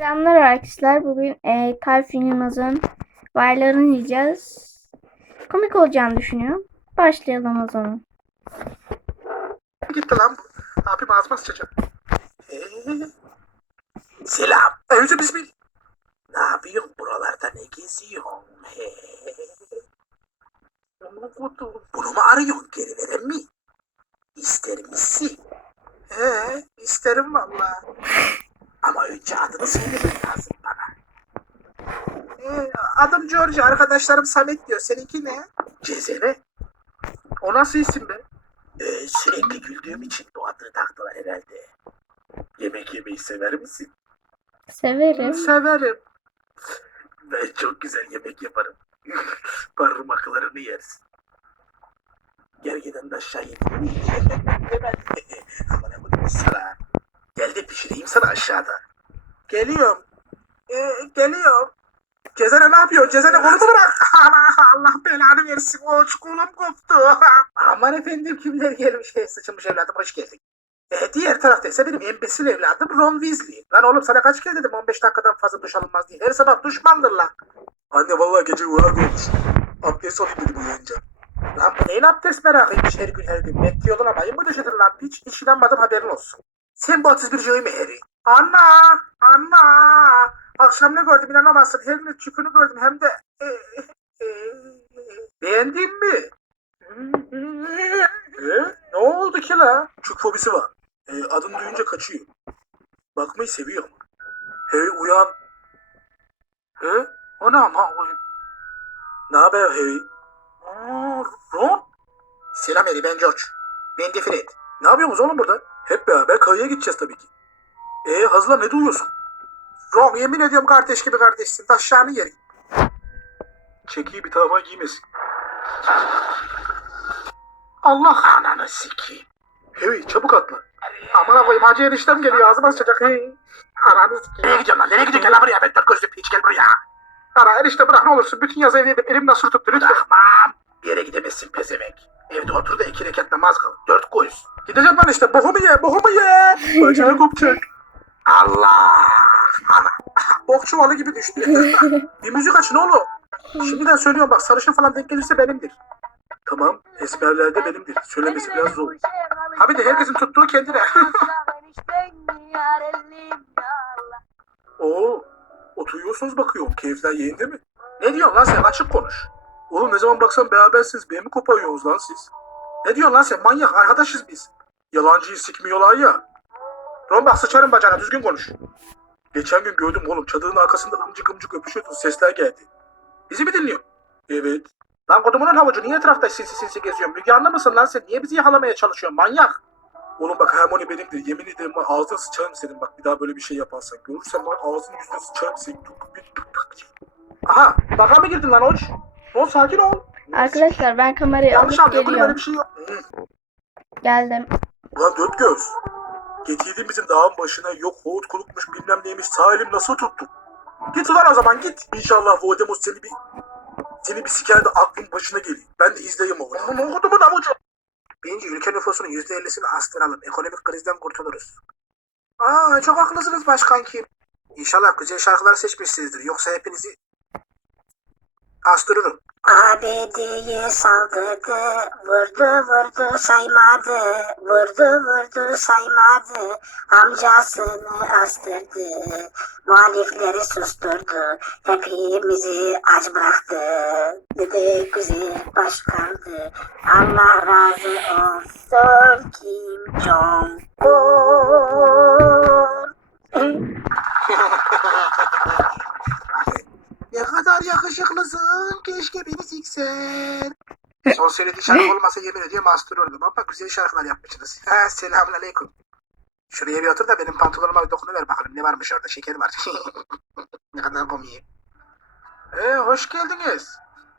Selamlar arkadaşlar. Bugün e, Tayfun Yılmaz'ın varlarını yiyeceğiz. Komik olacağını düşünüyorum. Başlayalım o zaman. Gitti lan. Abim ağzıma sıçacak. Ee, selam. Önce bismillah. Ne yapıyorsun buralarda ne geziyorsun? He. Bunu mu arıyorsun geri veren mi? İster misin? He isterim valla. Adını söylemen lazım bana. Ee, adım George arkadaşlarım Samet diyor. Seninki ne? Cezene. O nasıl isim be? Ee, sürekli güldüğüm için bu adını taktılar herhalde. Yemek yemeyi sever misin? Severim. Severim. Ben çok güzel yemek yaparım. Parmaklarını yersin. Gergeden de aşağı in. Hemen. Aman aman sana. Gel de pişireyim sana aşağıda. Geliyorum. Ee, geliyorum. Cezene ne yapıyorsun? Cezene kolumu bırak. Allah belanı versin. O kolum koptu. Aman efendim kimler gelmiş. Hey, sıçılmış evladım hoş geldin. E, diğer tarafta ise benim embesil evladım Ron Weasley. Lan oğlum sana kaç kere dedim 15 dakikadan fazla duş alınmaz diye. Her sabah düşmandır lan. Anne vallahi gece uyanık olmuş. Abdest alayım dedim uyanınca. Lan bu neyin abdest merakıymış her gün her gün. Met yoluna bayım mı düşedin lan piç? Hiç inanmadım haberin olsun. Sen bu 31 joyu mu Harry? Anna! Anna! Akşam ne gördüm inanamazsın. Hem de çükünü gördüm hem de... E, e, beğendin mi? E, ne oldu ki la? Çük fobisi var. E, adını duyunca kaçıyor. Bakmayı seviyor ama. Hey uyan. He? O ne ama? Ne haber hey? Aa, Ron? Selam Harry ben George. Ben de Fred. Ne yapıyorsunuz oğlum burada? Hep beraber kayaya gideceğiz tabii ki. Ee hazırlan ne duyuyorsun? Ron yemin ediyorum kardeş gibi kardeşsin. Taşlarını yerim. Çekiyi bir tarafa giymesin. Allah ananı sikeyim. Hey çabuk atla. Aman koyayım hacı eniştem geliyor ağzıma sıçacak hey. Ananı sikeyim. Nereye gidiyorsun lan nereye gidiyorsun gel lan buraya ben dört gözlü piç gel buraya. Ara enişte bırak ne olursun bütün yaz evde elimden sur tuttu lütfen. Bırakmam. Bir yere gidemezsin pezevenk. Evde otur da iki rekat namaz kıl. Dört koyuz. Gideceğim lan işte bokumu ye bokumu ye. Bacağı kopacak. Allah. Ana. Bok çuvalı gibi düştü. bir müzik açın oğlum. Şimdiden söylüyorum bak sarışın falan denk gelirse benimdir. Tamam esmerlerde benimdir. Söylemesi biraz zor. Ha bir de herkesin tuttuğu kendine. Oo, oturuyorsunuz bakıyorum. Keyifler yerinde mi? Ne diyorsun lan sen? Açık konuş. Oğlum ne zaman baksan berabersiniz. Beni mi koparıyorsunuz lan siz? Ne diyorsun lan sen? Manyak. Arkadaşız biz. Yalancıyı sikmiyorlar ya. Ron bak sıçarım bacağına. Düzgün konuş. Geçen gün gördüm oğlum. Çadırın arkasında ımcık ımcık öpüşüyordunuz. Sesler geldi. Bizi mi dinliyor? Evet. Lan kodumunun havucu niye etrafta sinsi sinsi geziyorsun? Müge Anlı mısın lan sen? Niye bizi yakalamaya çalışıyorsun? Manyak. Oğlum bak Hermione benimdir. Yemin ederim bak ağzına sıçarım senin bak bir daha böyle bir şey yaparsan. Görürsen bak ağzını yüzüne sıçarım senin. Aha baka mı girdin lan hoş? Ol sakin ol. Arkadaşlar ben kamerayı Yanlış alıp anlıyor. Böyle böyle geliyorum. bir şey yok. Geldim. Ulan dört göz. Getirdin bizim dağın başına yok hoğut kurutmuş bilmem neymiş sağ elim nasıl tuttu? Git ulan o zaman git. İnşallah Voldemort seni bir seni bir siker de aklın başına gelir. Ben de izleyeyim o. Ne oldu mu avucu? Bence ülke nüfusunun yüzde ellisini astıralım. Ekonomik krizden kurtuluruz. Aa çok haklısınız başkan kim? İnşallah güzel şarkılar seçmişsinizdir. Yoksa hepinizi astırırım. ABD'ye saldırdı, vurdu vurdu saymadı, vurdu vurdu saymadı, amcasını astırdı, muhalifleri susturdu, hepimizi aç bıraktı, dedi güzel başkandı, Allah razı olsun Kim Jong-un. Yakışıklısın. Keşke beni siksen. Son söylediği şarkı olmasa yemin ediyorum astırırdım ama güzel şarkılar yapmışsınız. Ha, selamun aleyküm. Şuraya bir otur da benim pantolonuma bir dokunuver bakalım ne varmış orada şeker var. ne kadar komik. Ee, hoş geldiniz.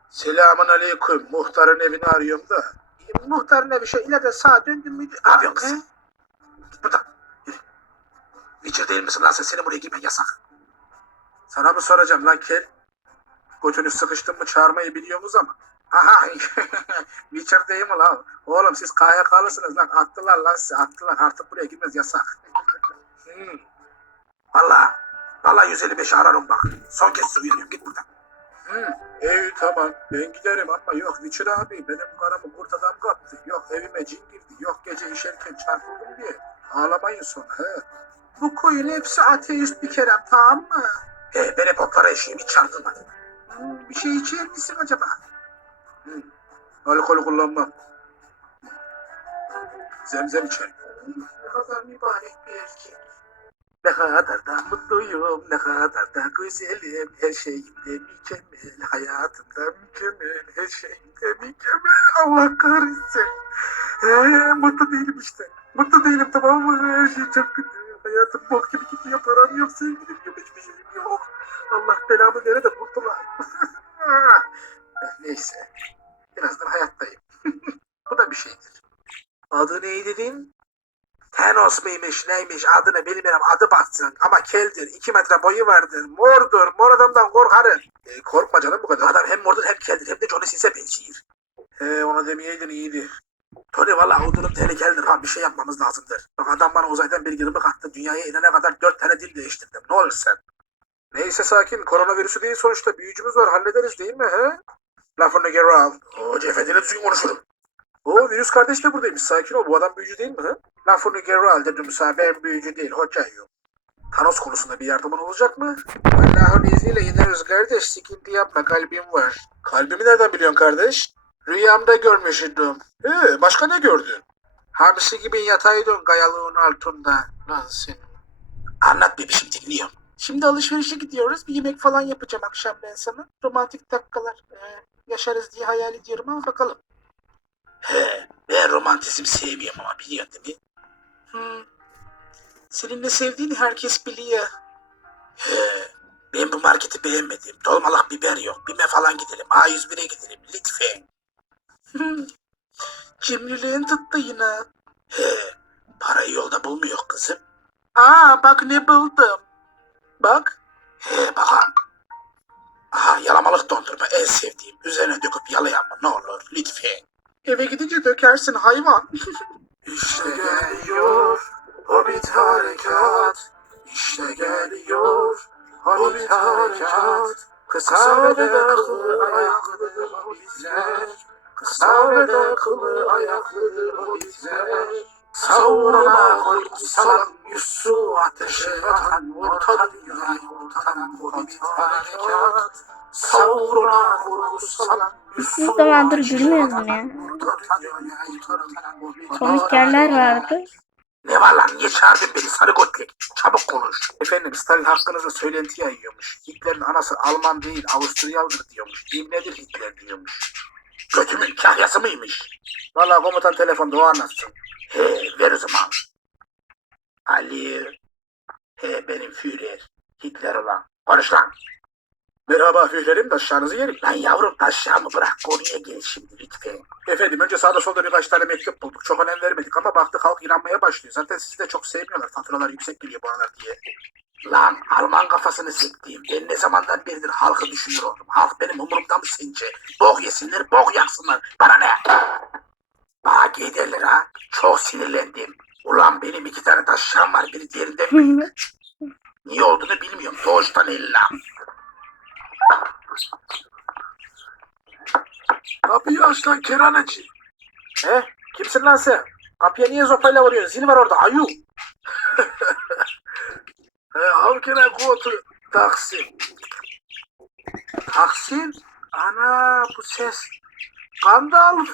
Selamun aleyküm. Muhtarın evini arıyorum da. E, muhtarın evi şu ileride sağa döndüm müydü? Ne yapıyorsun kız? Git buradan. Yürü. Witcher değil misin lan sen? Seni buraya giymen yasak. Sana mı soracağım lan kel? Götünü sıkıştın mı çağırmayı biliyorsunuz ama. Aha Witcher değil mi lan? Oğlum siz KYK'lısınız lan. Attılar lan sizi attılar. Artık buraya girmez yasak. hmm. Valla. Valla 155 ararım bak. Son kez uyarıyorum git buradan. Hı, iyi tamam ben giderim ama yok Witcher abi benim karımı kurt adam kaptı. Yok evime cin girdi. Yok gece işerken çarpıldım diye. Ağlamayın sonra he. Bu koyun hepsi ateist bir kerem tamam mı? He ben hep otlara eşeğim hiç çarpılmadım. Bir şey içer misin acaba? Hmm, alkol kullanmam. Zemzem içerim. Ne kadar mübarek bir erkek. Ne kadar da mutluyum, ne kadar da güzelim, her şeyimde mükemmel, hayatımda mükemmel, her şeyimde mükemmel, Allah kahretsin. Ee, mutlu değilim işte. Mutlu değilim tamam mı? Her şey çok kötü. Hayatım bok gibi gidiyor, param yok, sevgilim yok, hiçbir yok. Allah belamı vere de kurtulayım. Neyse, birazdan hayattayım. Bu da bir şeydir. Adı ne dedin? Thanos mıymış neymiş adını bilmiyorum adı batsın ama keldir 2 metre boyu vardır mordur mor adamdan korkarım. E, korkma canım bu kadar. Adam hem mordur hem keldir hem de Johnny Sins'e benziyor. He onu demeyeydin iyiydi. Tony valla o durum tehlikelidir ha bir şey yapmamız lazımdır. Bak adam bana uzaydan bir yılımı attı dünyaya inene kadar dört tane dil değiştirdim ne olur sen. Neyse sakin koronavirüsü değil sonuçta büyücümüz var hallederiz değil mi he? Lafını geri al. O cefedine düzgün konuşurum. O virüs kardeş de buradaymış sakin ol bu adam büyücü değil mi he? Lafını geri al dedim sana ben büyücü değil hocayım. Thanos konusunda bir yardımın olacak mı? Allah'ın izniyle yeneriz kardeş sıkıntı yapma kalbim var. Kalbimi nereden biliyorsun kardeş? Rüyamda görmüştüm. Ee, başka ne gördün? Hamsi gibi yataydın kayalığın altında. Lan sen. Anlat bebişim dinliyorum. Şimdi alışverişe gidiyoruz. Bir yemek falan yapacağım akşam ben sana. Romantik dakikalar ee, yaşarız diye hayal ediyorum ama bakalım. He, ben romantizm sevmiyorum ama biliyorsun değil mi? Hmm. Senin ne sevdiğini herkes biliyor. He, ben bu marketi beğenmedim. Dolmalık biber yok. Bime falan gidelim. A101'e gidelim lütfen. Cimriliğin tuttu yine. He, parayı yolda bulmuyor kızım. Aa bak ne buldum. Bak. He bakalım. Aha yalamalık dondurma en sevdiğim. Üzerine döküp yalayan mı ne olur lütfen. Eve gidince dökersin hayvan. işte geliyor Hobbit harekat. İşte geliyor Hobbit harekat. Kısa ve de kılı ayaklı hobbitler. Kısa ve de kılı ayaklı hobbitler. Savruna korku salan Yusuf ateşe atan orta dünyayı ortadan hobbit harekat. Savruna korku salan Yusuf Ne zamandır gülmüyorsun ya. Komik yerler vardı. Ne var lan niye çağırdın beni sarı götlek? Çabuk konuş. Efendim Stalin hakkınızda söylenti yayıyormuş. Hitler'in anası Alman değil Avusturyalıdır diyormuş. Kim nedir Hitler diyormuş. Götümün kahyası mıymış? Valla komutan telefonda o anlatsın. Zaman. Ali. He benim Führer. Hitler olan. Konuş lan. Merhaba Führer'im taşlarınızı yerim. Lan yavrum taşlarımı bırak konuya gel şimdi lütfen. Efendim önce sağda solda birkaç tane mektup bulduk. Çok önem vermedik ama baktık halk inanmaya başlıyor. Zaten sizi de çok sevmiyorlar. Faturalar yüksek geliyor bu aralar diye. Lan Alman kafasını siktiğim. Ben ne zamandan beridir halkı düşünür oldum. Halk benim umurumda mı sence? Bok yesinler, bok yaksınlar. Bana ne? Bana giderler ha. Çok sinirlendim. Ulan benim iki tane taşşağım var. Biri diğerinden büyük. Niye olduğunu bilmiyorum. Doğuştan illa. Kapıyı aç lan keraneci. He? Kimsin lan sen? Kapıya niye zopayla vuruyorsun? Zil var orada ayu. I go to Taksim? Taksim? Ana bu ses. Gandalf.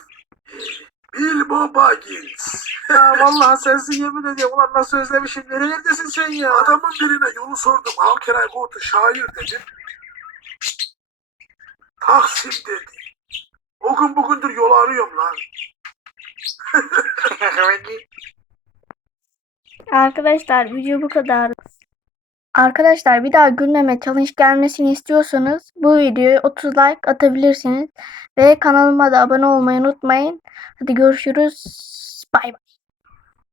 Bilbo Baggins. Ya vallahi sensin yemin ediyorum. Ulan nasıl özlemişim. Nerelerdesin sen ya? Adamın birine yolu sordum. How can I go to şair dedim. Taksim dedi. O gün bugündür yol arıyorum lan. Arkadaşlar video bu kadar. Arkadaşlar bir daha gülmeme challenge gelmesini istiyorsanız bu videoya 30 like atabilirsiniz. Ve kanalıma da abone olmayı unutmayın. Hadi görüşürüz. Bay bay.